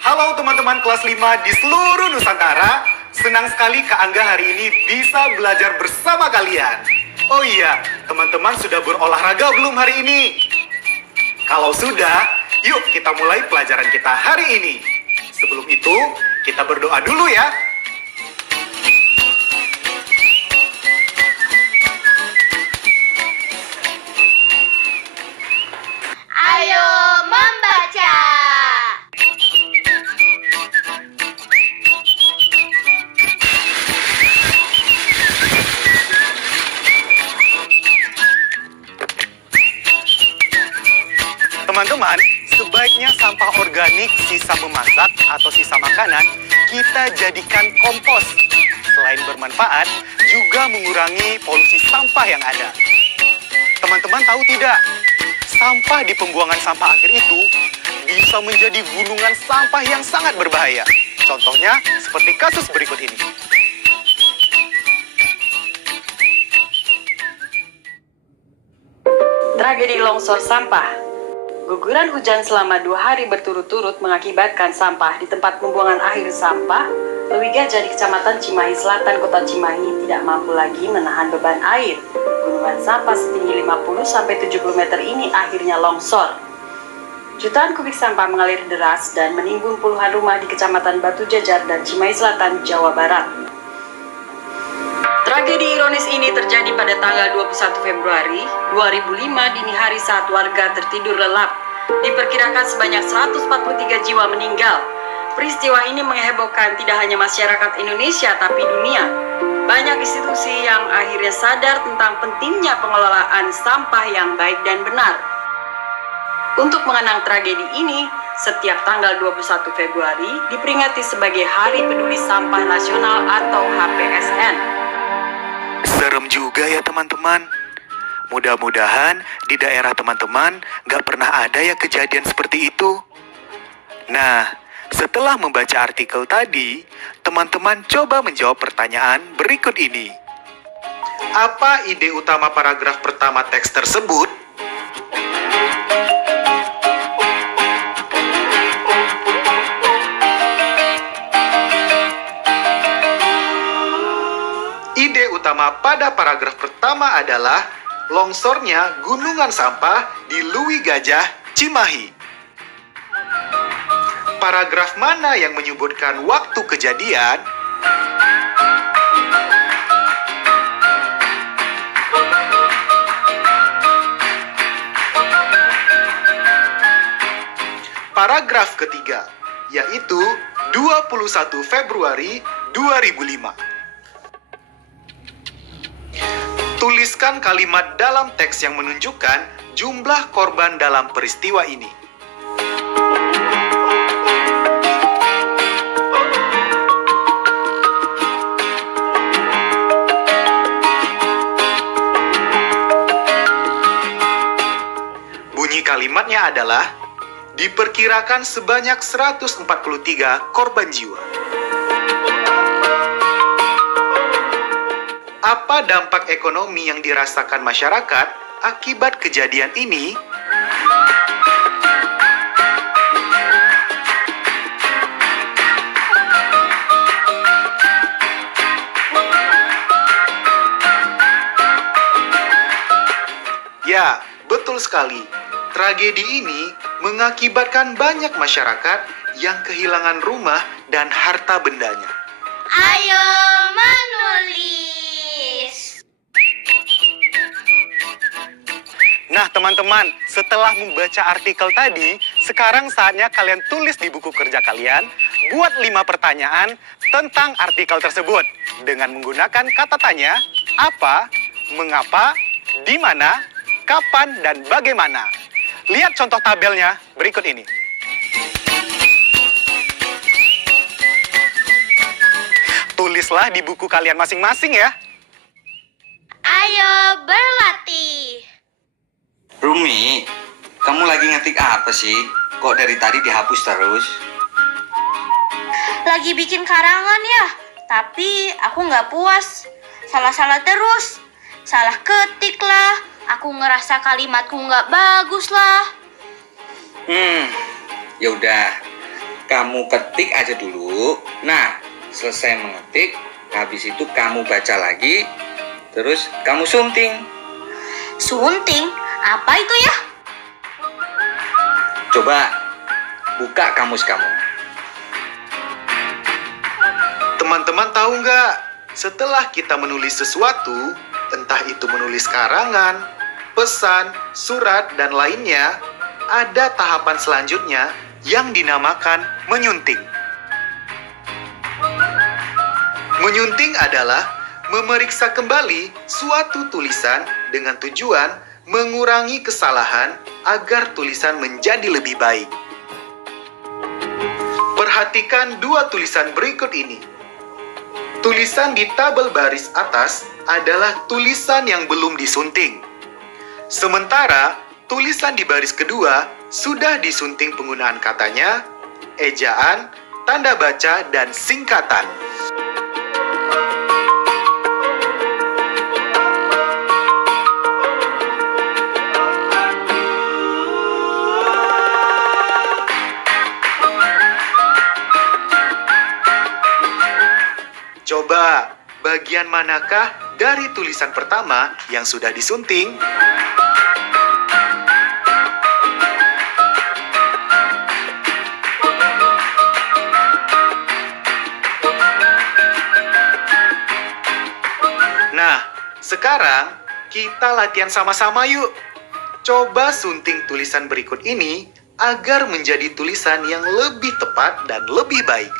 Halo teman-teman kelas 5 di seluruh Nusantara. Senang sekali Kak Angga hari ini bisa belajar bersama kalian. Oh iya, teman-teman sudah berolahraga belum hari ini? Kalau sudah, yuk kita mulai pelajaran kita hari ini. Sebelum itu, kita berdoa dulu ya. Ayo membaca. Teman-teman, sebaiknya sampah organik, sisa memasak, atau sisa makanan kita jadikan kompos. Selain bermanfaat, juga mengurangi polusi sampah yang ada. Teman-teman tahu tidak? Sampah di pembuangan sampah akhir itu bisa menjadi gunungan sampah yang sangat berbahaya. Contohnya seperti kasus berikut ini. Tragedi longsor sampah. Guguran hujan selama 2 hari berturut-turut mengakibatkan sampah di tempat pembuangan akhir sampah Lewi Gajah di Kecamatan Cimahi Selatan, Kota Cimahi tidak mampu lagi menahan beban air. Gunungan sampah setinggi 50-70 meter ini akhirnya longsor. Jutaan kubik sampah mengalir deras dan menimbun puluhan rumah di Kecamatan Batu Jajar dan Cimahi Selatan, Jawa Barat. Tragedi ironis ini terjadi pada tanggal 21 Februari 2005 dini hari saat warga tertidur lelap. Diperkirakan sebanyak 143 jiwa meninggal. Peristiwa ini menghebohkan tidak hanya masyarakat Indonesia tapi dunia. Banyak institusi yang akhirnya sadar tentang pentingnya pengelolaan sampah yang baik dan benar. Untuk mengenang tragedi ini, setiap tanggal 21 Februari diperingati sebagai Hari Peduli Sampah Nasional atau HPSN. Serem juga ya teman-teman. Mudah-mudahan di daerah teman-teman gak pernah ada ya kejadian seperti itu. Nah, setelah membaca artikel tadi, teman-teman coba menjawab pertanyaan berikut ini. Apa ide utama paragraf pertama teks tersebut? Ide utama pada paragraf pertama adalah longsornya gunungan sampah di Lewi Gajah, Cimahi. Paragraf mana yang menyebutkan waktu kejadian? Paragraf ketiga, yaitu 21 Februari 2005. Tuliskan kalimat dalam teks yang menunjukkan jumlah korban dalam peristiwa ini. Bunyi kalimatnya adalah, diperkirakan sebanyak 143 korban jiwa. Apa dampak ekonomi yang dirasakan masyarakat akibat kejadian ini? Ya, betul sekali. Tragedi ini mengakibatkan banyak masyarakat yang kehilangan rumah dan harta bendanya. Ayo menulis. Nah teman-teman, setelah membaca artikel tadi, sekarang saatnya kalian tulis di buku kerja kalian, buat 5 pertanyaan tentang artikel tersebut. Dengan menggunakan kata tanya, apa, mengapa, di mana, kapan, dan bagaimana. Lihat contoh tabelnya berikut ini. Tulislah di buku kalian masing-masing ya. Ayo berlatih. Rumi, kamu lagi ngetik apa sih? Kok dari tadi dihapus terus? Lagi bikin karangan ya, tapi aku nggak puas. Salah-salah terus. Salah ketik lah. Aku ngerasa kalimatku nggak bagus lah. Ya udah, kamu ketik aja dulu. Nah, selesai mengetik, habis itu kamu baca lagi, terus kamu sunting. Sunting? Apa itu ya? Coba buka kamus kamu. Teman-teman tahu nggak? Setelah kita menulis sesuatu, entah itu menulis karangan, pesan, surat, dan lainnya, ada tahapan selanjutnya yang dinamakan menyunting. Menyunting adalah memeriksa kembali suatu tulisan dengan tujuan mengurangi kesalahan agar tulisan menjadi lebih baik. Perhatikan 2 tulisan berikut ini. Tulisan di tabel baris atas adalah tulisan yang belum disunting. Sementara tulisan di baris kedua sudah disunting penggunaan katanya, ejaan, tanda baca, dan singkatan. Coba, bagian manakah dari tulisan pertama yang sudah disunting? Nah, sekarang kita latihan sama-sama yuk. Coba sunting tulisan berikut ini agar menjadi tulisan yang lebih tepat dan lebih baik.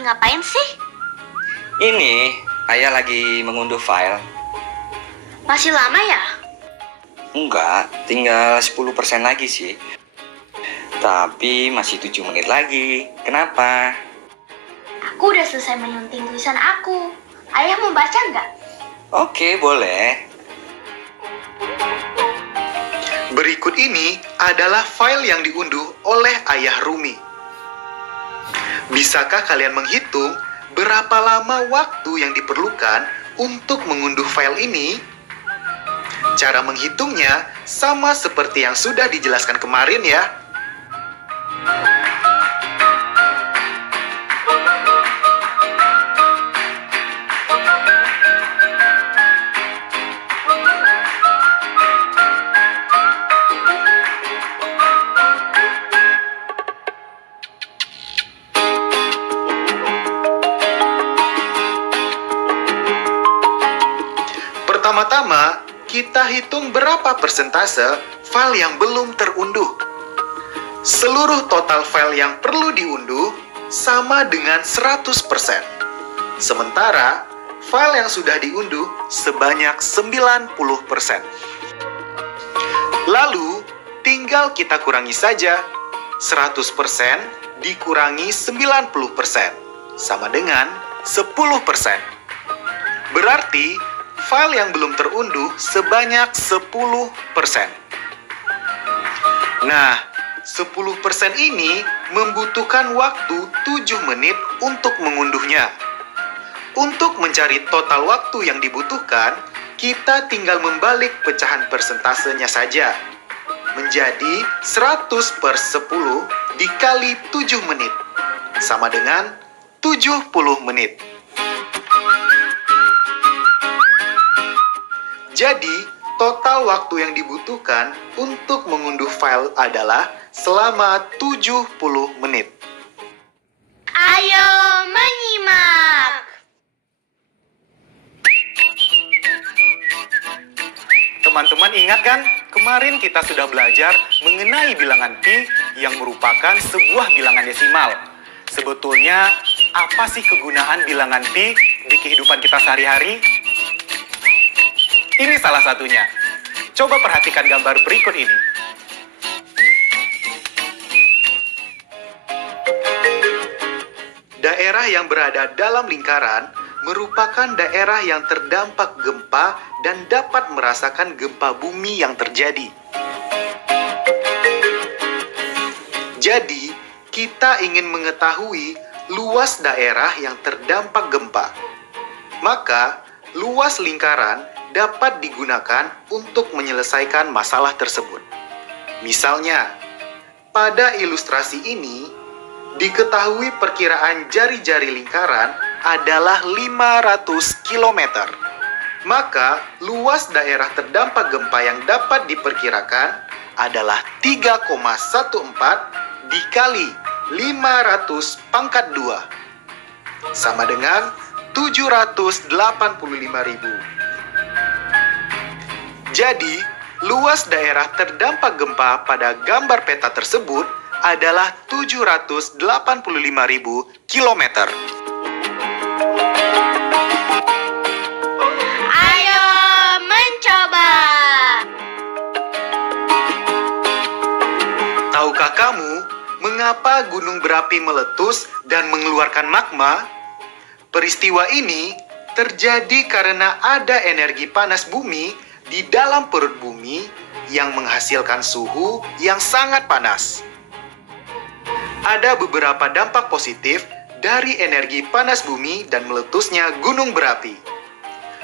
Ngapain sih? Ini, ayah lagi mengunduh file. Masih lama ya? Enggak, tinggal 10% lagi sih. Tapi masih 7 menit lagi. Kenapa? Aku udah selesai menyunting tulisan aku. Ayah mau baca nggak? Oke, boleh. Berikut ini adalah file yang diunduh oleh ayah Rumi. Bisakah kalian menghitung berapa lama waktu yang diperlukan untuk mengunduh file ini? Cara menghitungnya sama seperti yang sudah dijelaskan kemarin ya. Pertama-tama, kita hitung berapa persentase file yang belum terunduh. Seluruh total file yang perlu diunduh sama dengan 100%. Sementara file yang sudah diunduh sebanyak 90%. Lalu, tinggal kita kurangi saja. 100% dikurangi 90% sama dengan 10%. Berarti, file yang belum terunduh sebanyak 10%. Nah, 10% ini membutuhkan waktu 7 menit untuk mengunduhnya. Untuk mencari total waktu yang dibutuhkan, kita tinggal membalik pecahan persentasenya saja. Menjadi 100/10 dikali 7 menit. Sama dengan 70 menit. Jadi, total waktu yang dibutuhkan untuk mengunduh file adalah selama 70 menit. Ayo menyimak. Teman-teman ingat kan? Kemarin kita sudah belajar mengenai bilangan pi yang merupakan sebuah bilangan desimal. Sebetulnya, apa sih kegunaan bilangan pi di kehidupan kita sehari-hari? Ini salah satunya. Coba perhatikan gambar berikut ini. Daerah yang berada dalam lingkaran merupakan daerah yang terdampak gempa dan dapat merasakan gempa bumi yang terjadi. Jadi, kita ingin mengetahui luas daerah yang terdampak gempa. Maka, luas lingkaran dapat digunakan untuk menyelesaikan masalah tersebut. Misalnya, pada ilustrasi ini, diketahui perkiraan jari-jari lingkaran adalah 500 km. Maka, luas daerah terdampak gempa yang dapat diperkirakan adalah 3,14 dikali 500 pangkat 2. Sama dengan 785.000. Jadi, luas daerah terdampak gempa pada gambar peta tersebut adalah 785.000 km. Ayo mencoba. Tahukah kamu mengapa gunung berapi meletus dan mengeluarkan magma? Peristiwa ini terjadi karena ada energi panas bumi di dalam perut bumi yang menghasilkan suhu yang sangat panas. Ada beberapa dampak positif dari energi panas bumi dan meletusnya gunung berapi.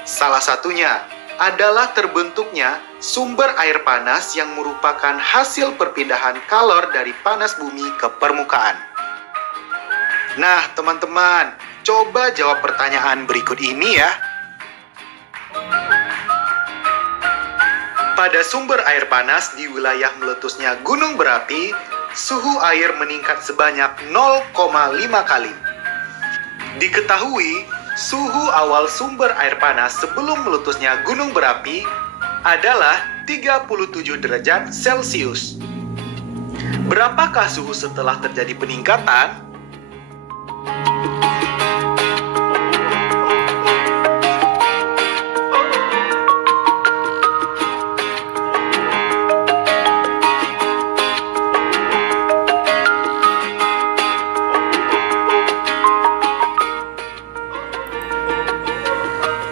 Salah satunya adalah terbentuknya sumber air panas yang merupakan hasil perpindahan kalor dari panas bumi ke permukaan. Nah, teman-teman, coba jawab pertanyaan berikut ini ya. Pada sumber air panas di wilayah meletusnya gunung berapi, suhu air meningkat sebanyak 0,5 kali. Diketahui, suhu awal sumber air panas sebelum meletusnya gunung berapi adalah 37 derajat Celcius. Berapakah suhu setelah terjadi peningkatan?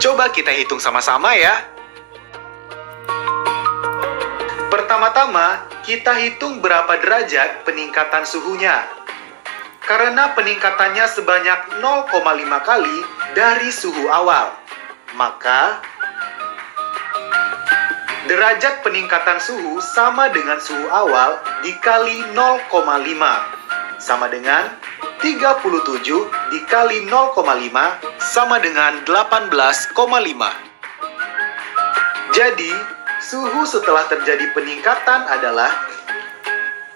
Coba kita hitung sama-sama ya. Pertama-tama, kita hitung berapa derajat peningkatan suhunya. Karena peningkatannya sebanyak 0,5 kali dari suhu awal, maka derajat peningkatan suhu sama dengan suhu awal dikali 0,5, sama dengan 37 dikali 0,5 sama dengan 18,5. Jadi, suhu setelah terjadi peningkatan adalah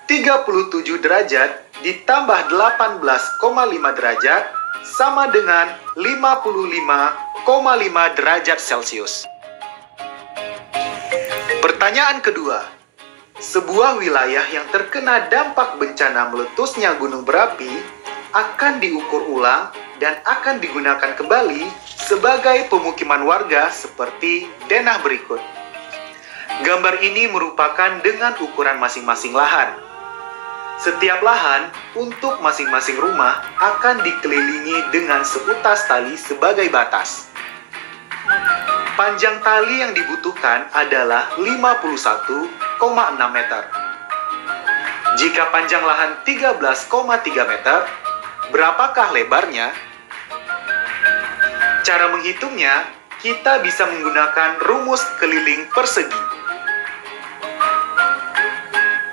37 derajat ditambah 18,5 derajat sama dengan 55,5 derajat Celcius. Pertanyaan kedua, sebuah wilayah yang terkena dampak bencana meletusnya gunung berapi akan diukur ulang dan akan digunakan kembali sebagai pemukiman warga seperti denah berikut. Gambar ini merupakan dengan ukuran masing-masing lahan. Setiap lahan untuk masing-masing rumah akan dikelilingi dengan seutas tali sebagai batas. Panjang tali yang dibutuhkan adalah 51,6 meter. Jika panjang lahan 13,3 meter, berapakah lebarnya? Cara menghitungnya, kita bisa menggunakan rumus keliling persegi.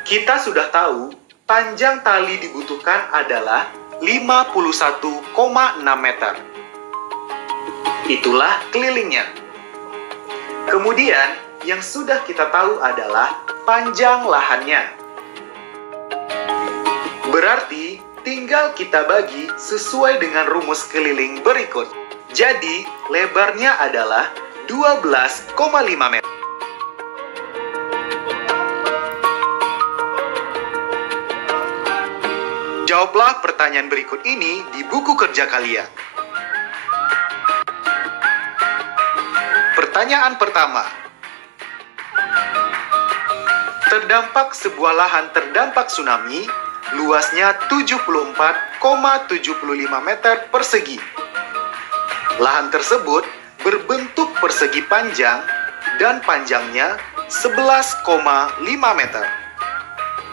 Kita sudah tahu, panjang tali dibutuhkan adalah 51,6 meter. Itulah kelilingnya. Kemudian, yang sudah kita tahu adalah panjang lahannya. Berarti, tinggal kita bagi sesuai dengan rumus keliling berikut. Jadi, lebarnya adalah 12,5 meter. Jawablah pertanyaan berikut ini di buku kerja kalian. Pertanyaan pertama. Terdampak sebuah lahan terdampak tsunami, luasnya 74,75 meter persegi. Lahan tersebut berbentuk persegi panjang dan panjangnya 11,5 meter.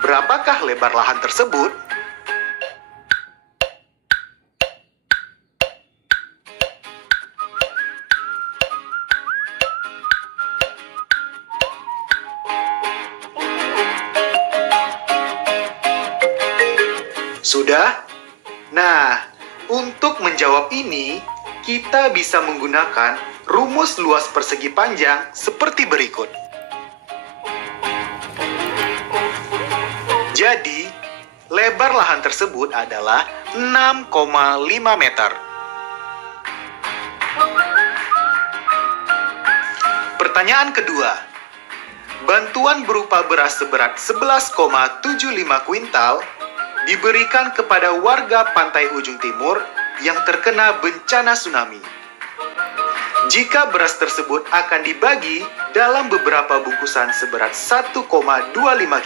Berapakah lebar lahan tersebut? Sudah? Nah, untuk menjawab ini, kita bisa menggunakan rumus luas persegi panjang seperti berikut. Jadi, lebar lahan tersebut adalah 6,5 meter. Pertanyaan kedua. Bantuan berupa beras seberat 11,75 kuintal diberikan kepada warga pantai ujung timur yang terkena bencana tsunami. Jika beras tersebut akan dibagi dalam beberapa bungkusan seberat 1,25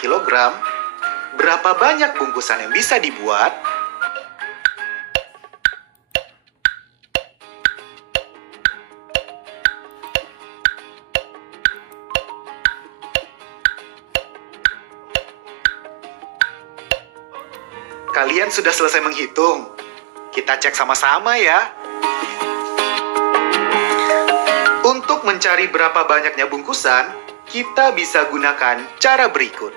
kg, berapa banyak bungkusan yang bisa dibuat? Kalian sudah selesai menghitung? Kita cek sama-sama ya. Untuk mencari berapa banyaknya bungkusan, kita bisa gunakan cara berikut.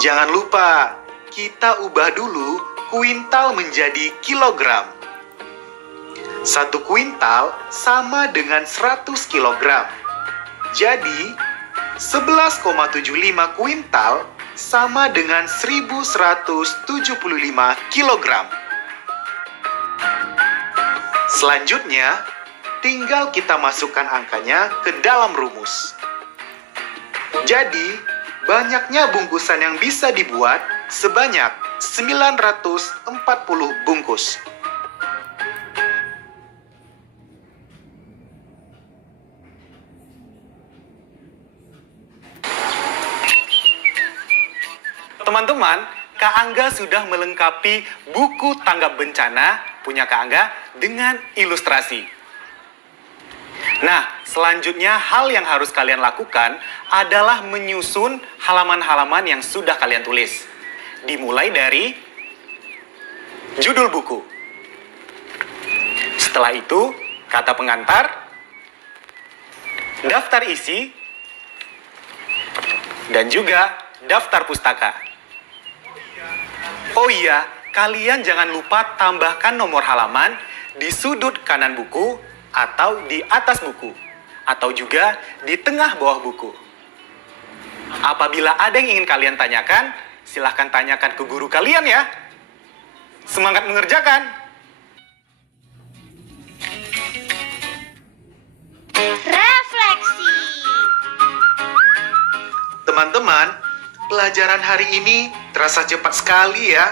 Jangan lupa, kita ubah dulu kuintal menjadi kilogram. 1 kuintal sama dengan 100 kilogram. Jadi, 11,75 kuintal sama dengan 1175 kilogram. Selanjutnya, tinggal kita masukkan angkanya ke dalam rumus. Jadi, banyaknya bungkusan yang bisa dibuat sebanyak 940 bungkus. Teman-teman, Kak Angga sudah melengkapi buku tanggap bencana punya Kak Angga dengan ilustrasi. Nah, selanjutnya hal yang harus kalian lakukan adalah menyusun halaman-halaman yang sudah kalian tulis. Dimulai dari judul buku. Setelah itu, kata pengantar, daftar isi, dan juga daftar pustaka. Oh iya, kalian jangan lupa tambahkan nomor halaman di sudut kanan buku atau di atas buku, atau juga di tengah bawah buku. Apabila ada yang ingin kalian tanyakan, silahkan tanyakan ke guru kalian ya. Semangat mengerjakan! Refleksi. Teman-teman, pelajaran hari ini terasa cepat sekali ya.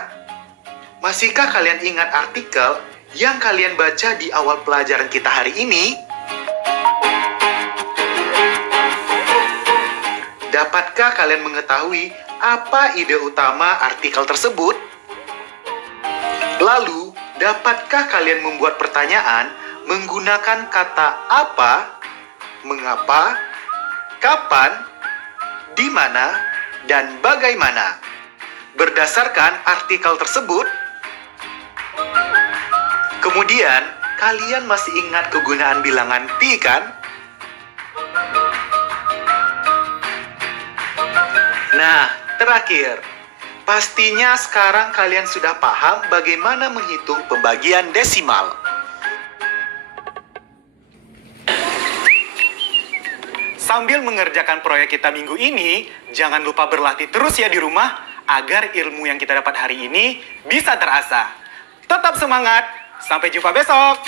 Masihkah kalian ingat artikel yang kalian baca di awal pelajaran kita hari ini? Dapatkah kalian mengetahui apa ide utama artikel tersebut? Lalu, dapatkah kalian membuat pertanyaan menggunakan kata apa, mengapa, kapan, di mana, dan bagaimana berdasarkan artikel tersebut? Kemudian, kalian masih ingat kegunaan bilangan pi kan? Nah, terakhir, pastinya sekarang kalian sudah paham bagaimana menghitung pembagian desimal. Sambil mengerjakan proyek kita minggu ini, jangan lupa berlatih terus ya di rumah agar ilmu yang kita dapat hari ini bisa terasa. Tetap semangat, sampai jumpa besok.